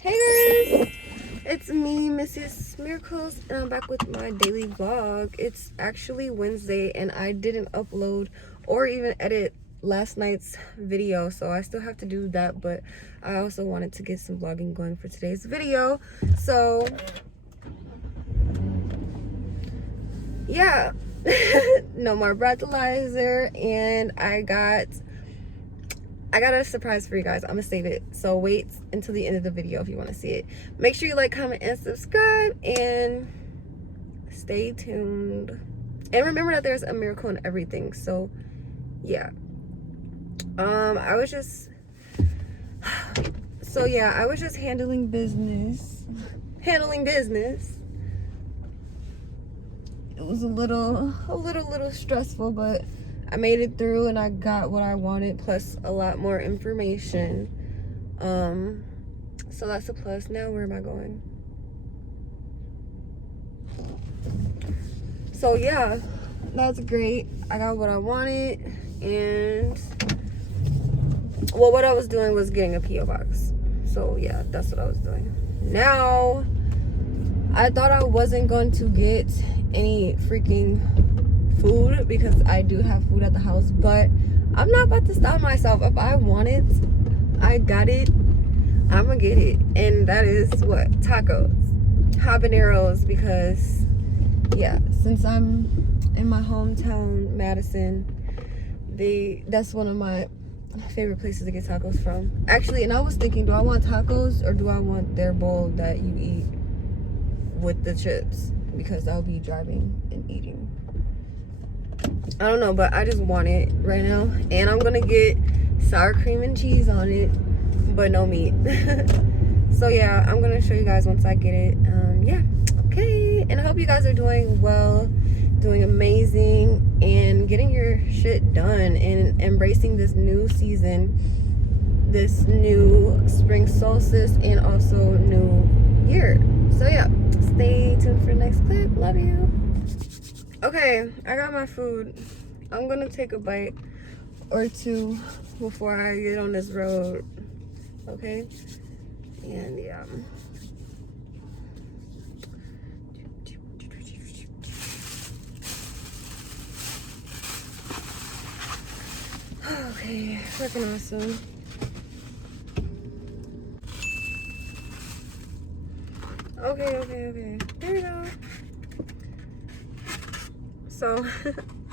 Hey guys, it's me, Mrs. Miracles, and I'm back with my daily vlog. It's actually Wednesday and I didn't upload or even edit last night's video, so I still have to do that, but I also wanted to get some vlogging going for today's video. So yeah, no more breathalyzer, and I got a surprise for you guys. I'm gonna save it, so wait until the end of the video if you want to see it. Make sure you like, comment, and subscribe, and stay tuned. And remember that there's a miracle in everything. So yeah, I was just handling business. It was a little stressful, but I made it through and I got what I wanted, plus a lot more information. So that's a plus. Now where am I going? So yeah, that's great. I got what I wanted, and well, what I was doing was getting a PO box. So yeah, that's what I was doing. Now, I thought I wasn't going to get any freaking food because I do have food at the house, but I'm not about to stop myself. If I want it, I got it, I'm gonna get it. And that is what? Tacos, habaneros, because yeah, since I'm in my hometown, Madison, that's one of my favorite places to get tacos from. Actually, and I was thinking, do I want tacos or do I want their bowl that you eat with the chips? Because I'll be driving and eating. I don't know, but I just want it right now. And I'm gonna get sour cream and cheese on it, but no meat. So yeah, I'm gonna show you guys once I get it. Yeah, okay. And I hope you guys are doing well, doing amazing, and getting your shit done and embracing this new season, this new spring solstice, and also new year. So yeah, stay tuned for the next clip. Love you. Okay, I got my food. I'm gonna take a bite or two before I get on this road. Okay, and yeah. Okay, freaking awesome. Okay. There we go. So,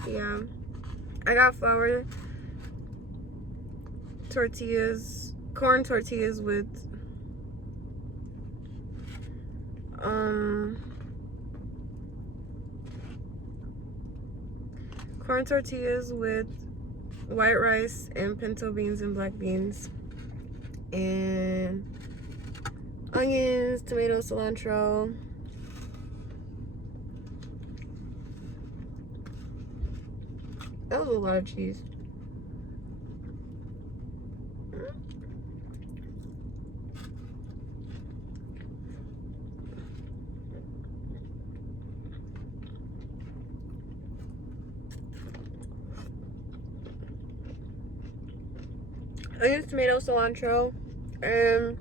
yeah. I got flour tortillas, corn tortillas with white rice and pinto beans and black beans, and onions, tomatoes, cilantro. That was a lot of cheese. Onions, tomatoes, cilantro, and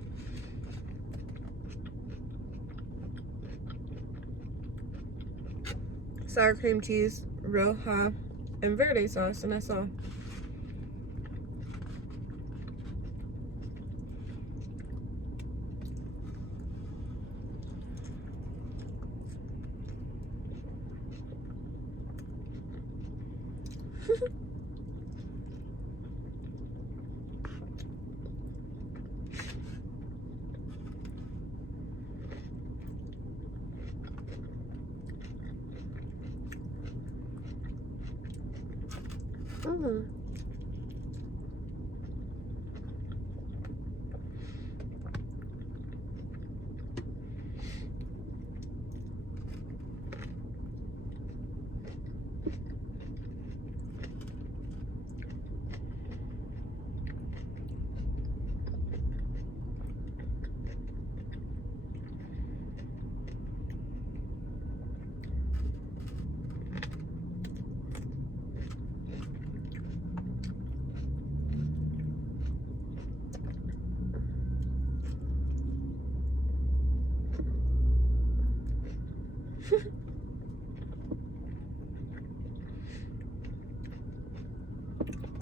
sour cream cheese, roja, and verde sauce, and that's all.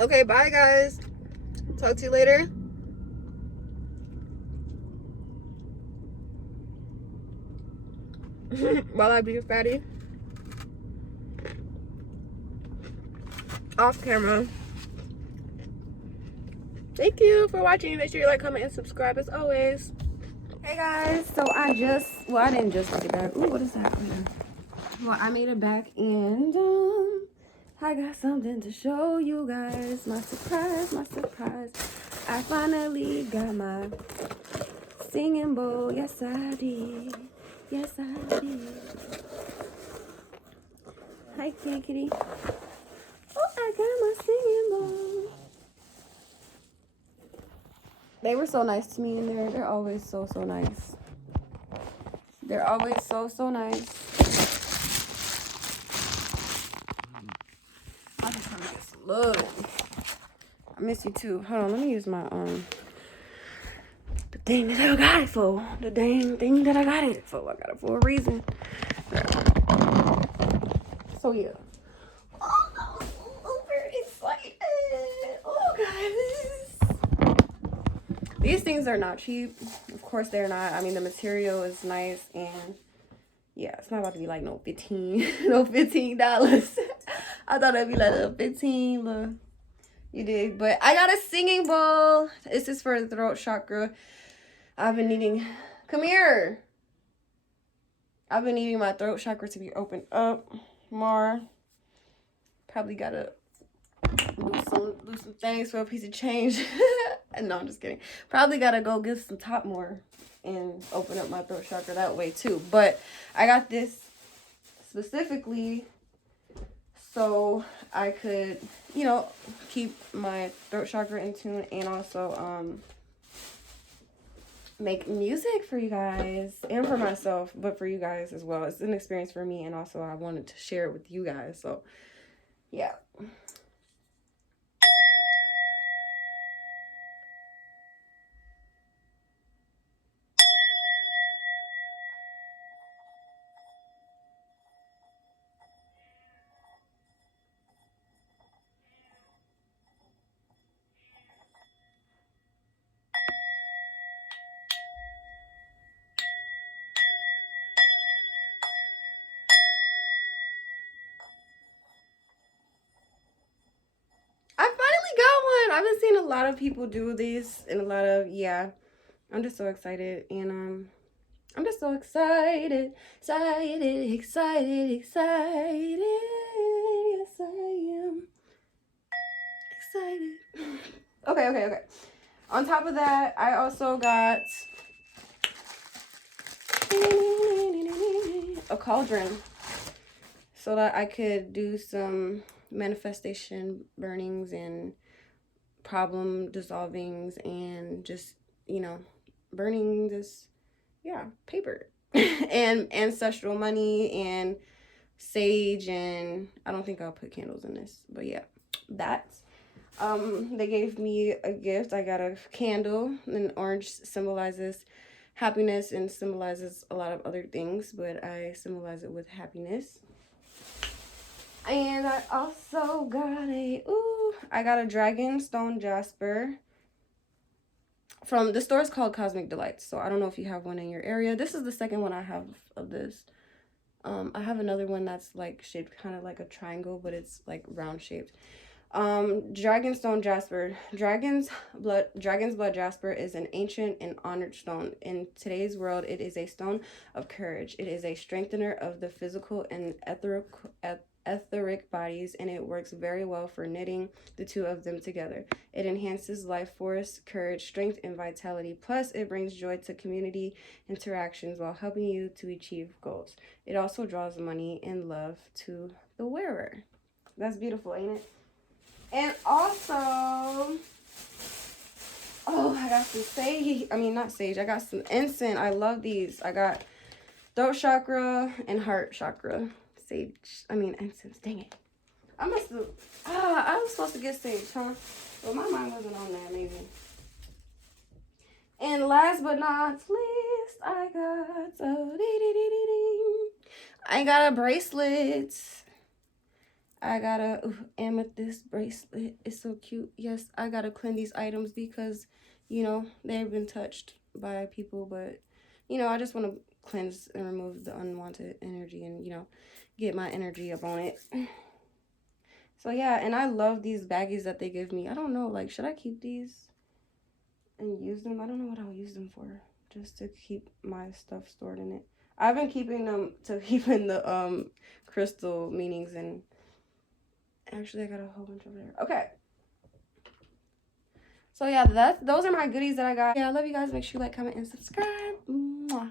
Okay, bye guys. Talk to you later. While I be a fatty. Off camera. Thank you for watching. Make sure you like, comment, and subscribe as always. Hey guys, so I didn't just make it back. Ooh, what is that? Well, I made it back and I got something to show you guys. My surprise, my surprise. I finally got my singing bowl. Yes, I did. Yes, I did. Hi, kitty. Oh, I got my singing bowl. They were so nice to me in there. They're always so nice. They're always so nice. I'm just trying to get some love. I miss you too. Hold on, let me use my the thing that I got it for. The dang thing that I got it for. I got it for a reason. So yeah. Oh, I'm very excited. Oh guys. These things are not cheap. Of course they're not. I mean, the material is nice, and yeah, it's not about to be like no $15. I thought it'd be like a 15, look. You did, but I got a singing bowl. This is for the throat chakra. I've been needing, come here. I've been needing my throat chakra to be opened up more. Probably gotta do some things for a piece of change. No, I'm just kidding. Probably gotta go get some top more and open up my throat chakra that way too. But I got this specifically so I could, you know, keep my throat chakra in tune and also make music for you guys and for myself, but for you guys as well. It's an experience for me, and also I wanted to share it with you guys. So yeah. I finally got one. I've been seeing a lot of people do these and a lot of, yeah. I'm just so excited, and I'm just so excited. Excited. Yes, I am. Excited. Okay. On top of that, I also got a cauldron so that I could do some manifestation burnings and problem dissolvings and just, you know, burning this, yeah, paper and ancestral money and sage, and I don't think I'll put candles in this, but yeah, that's they gave me a gift. I got a candle, and orange symbolizes happiness and symbolizes a lot of other things, but I symbolize it with happiness. And I also got I got a dragon stone jasper from the store. Is called Cosmic Delights, so I don't know if you have one in your area. This is the second one I have of this. I have another one that's like shaped kind of like a triangle, but it's like round shaped. Dragonstone jasper. Dragon's blood jasper is an ancient and honored stone. In today's world, it is a stone of courage. It is a strengthener of the physical and etheric bodies, and it works very well for knitting the two of them together. It enhances life force, courage, strength, and vitality. Plus, it brings joy to community interactions while helping you to achieve goals. It also draws money and love to the wearer. That's beautiful, ain't it? And also, oh, I got some sage. I mean, not sage. I got some incense. I love these. I got throat chakra and heart chakra. Sage. I mean, incense. Dang it. I must have. I was supposed to get sage, huh? Well, my mind wasn't on that, maybe. And last but not least, I got I got a bracelet. I got a amethyst bracelet. It's so cute. Yes, I gotta clean these items because, you know, they've been touched by people, but, you know, I just want to cleanse and remove the unwanted energy and, you know, get my energy up on it. So, yeah, and I love these baggies that they give me. I don't know, like, should I keep these and use them? I don't know what I'll use them for, just to keep my stuff stored in it. I've been keeping them to keep in the crystal meanings, and actually I got a whole bunch over there. Okay. So yeah, those are my goodies that I got. Yeah, I love you guys. Make sure you like, comment, and subscribe. Mwah.